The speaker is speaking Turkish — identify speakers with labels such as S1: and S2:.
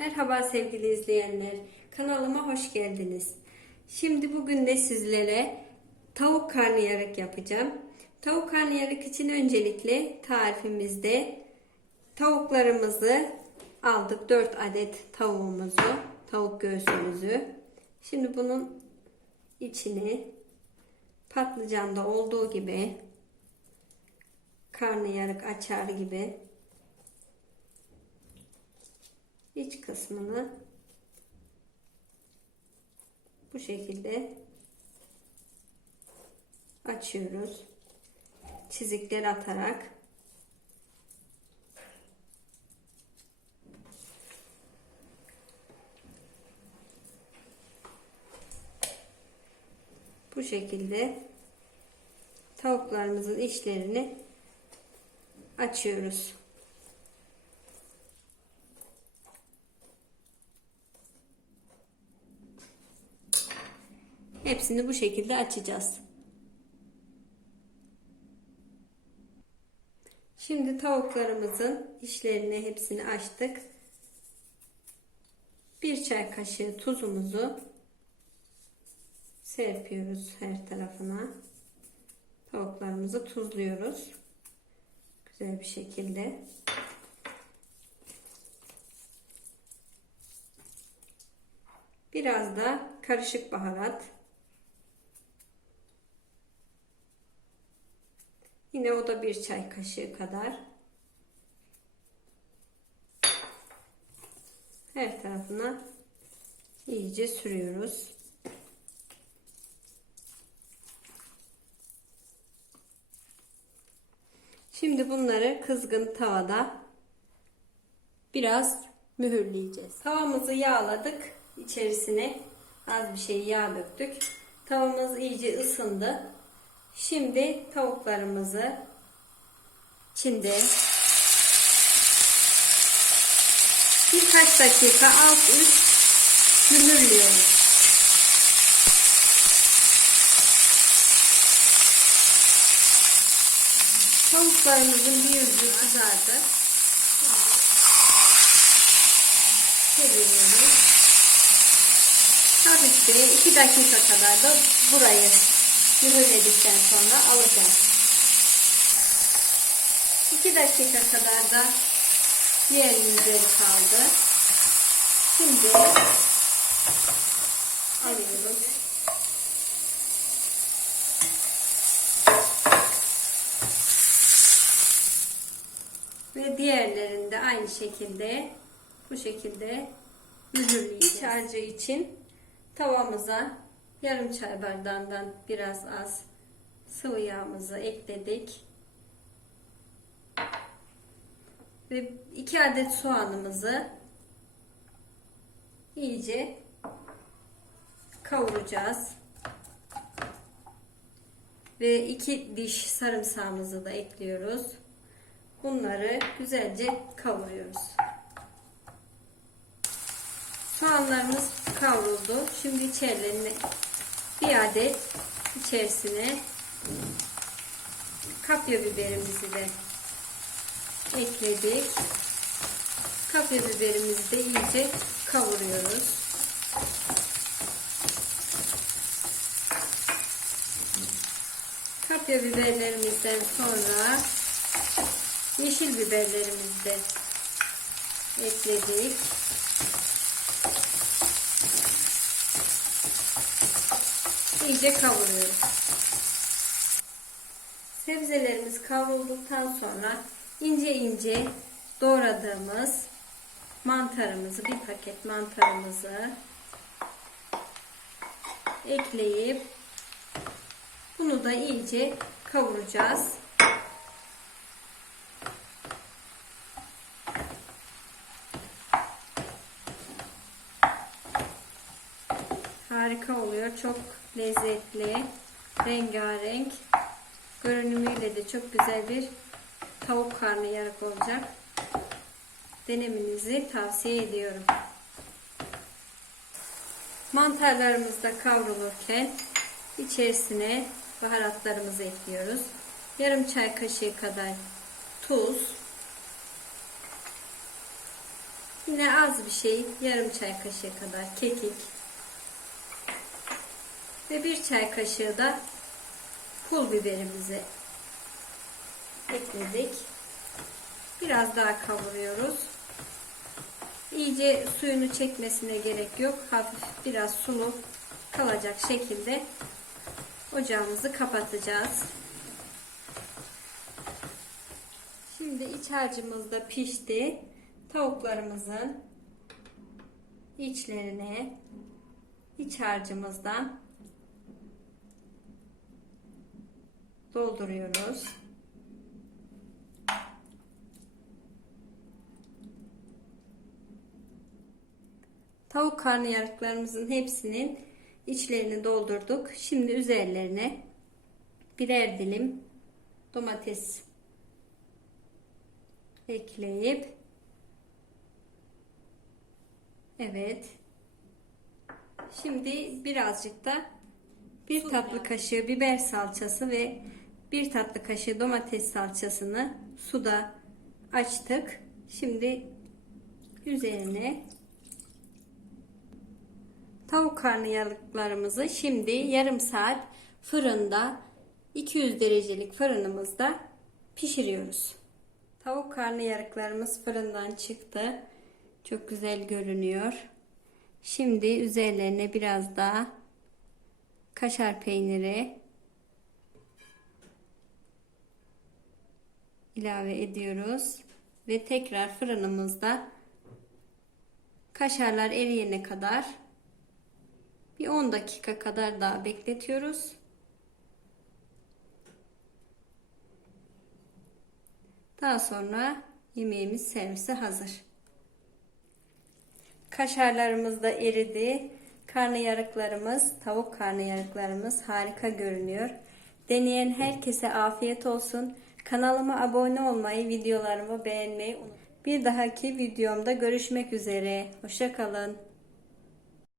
S1: Merhaba sevgili izleyenler. Kanalıma hoş geldiniz. Şimdi bugün de sizlere tavuk karnıyarık yapacağım. Tavuk karnıyarık için öncelikle tarifimizde tavuklarımızı aldık. 4 adet tavuğumuzu, tavuk göğsümüzü. Şimdi bunun içini patlıcanda olduğu gibi karnıyarık açar gibi iç kısmını bu şekilde açıyoruz. Çizikler atarak bu şekilde tavuklarımızın içlerini açıyoruz. Hepsini bu şekilde açacağız. Şimdi tavuklarımızın içlerini hepsini açtık. Bir çay kaşığı tuzumuzu serpiyoruz her tarafına. Tavuklarımızı tuzluyoruz. Güzel bir şekilde. Biraz da karışık baharat. Yine o da bir çay kaşığı kadar. Her tarafına iyice sürüyoruz. Şimdi bunları kızgın tavada biraz mühürleyeceğiz. Tavamızı yağladık. İçerisine az bir şey yağ döktük. Tavamız iyice ısındı. Şimdi tavuklarımızı içinde birkaç dakika alt üst mühürlüyoruz. Tavuklarımızın bir yüzü kızardı. Çeviriyoruz. Hafifçe 2 dakika kadar da burayı mühürledikten sonra alacağız. 2 dakika kadar da diğer yüzleri kaldı. Şimdi alıyorum. Ve diğerlerini de aynı şekilde bu şekilde mühürleyeceğiz. İç harcı için tavamıza yarım çay bardağından biraz az sıvı yağımızı ekledik. Ve 2 adet soğanımızı iyice kavuracağız. Ve 2 diş sarımsağımızı da ekliyoruz. Bunları güzelce kavuruyoruz. Soğanlarımız kavruldu. Şimdi içerilerine bir adet içerisine kapya biberimizi de ekledik. Kapya biberimizi de iyice kavuruyoruz. Kapya biberlerimizden sonra yeşil biberlerimizi de ekledik. İyice kavuruyoruz. Sebzelerimiz kavrulduktan sonra ince ince doğradığımız mantarımızı, bir paket mantarımızı ekleyip bunu da iyice kavuracağız. Harika oluyor. Çok lezzetli, rengarenk. Görünümüyle de çok güzel bir tavuk karnıyarık olacak. Denemenizi tavsiye ediyorum. Mantarlarımız da kavrulurken içerisine baharatlarımızı ekliyoruz. Yarım çay kaşığı kadar tuz. Yine az bir şey, yarım çay kaşığı kadar kekik. Ve bir çay kaşığı da pul biberimizi ekledik. Biraz daha kavuruyoruz. İyice suyunu çekmesine gerek yok. Hafif biraz sulu kalacak şekilde ocağımızı kapatacağız. Şimdi iç harcımız da pişti. Tavuklarımızın içlerine iç harcımızdan dolduruyoruz. Tavuk karnıyarıklarımızın hepsinin içlerini doldurduk. Şimdi üzerlerine birer dilim domates ekleyip Evet. Şimdi birazcık da bir tatlı kaşığı biber salçası ve bir tatlı kaşığı domates salçasını suda açtık. Şimdi üzerine tavuk karnıyarıklarımızı şimdi yarım saat fırında 200 derecelik fırınımızda pişiriyoruz. Tavuk karnıyarıklarımız fırından çıktı. Çok güzel görünüyor. Şimdi üzerlerine biraz daha kaşar peyniri ilave ediyoruz ve tekrar fırınımızda kaşarlar eriyene kadar bir 10 dakika kadar daha bekletiyoruz. Daha sonra yemeğimiz servise hazır. Kaşarlarımız da eridi. Karnıyarıklarımız, tavuk karnıyarıklarımız harika görünüyor. Deneyen herkese afiyet olsun. Kanalıma abone olmayı, videolarımı beğenmeyi unutmayın. Bir dahaki videomda görüşmek üzere. Hoşçakalın.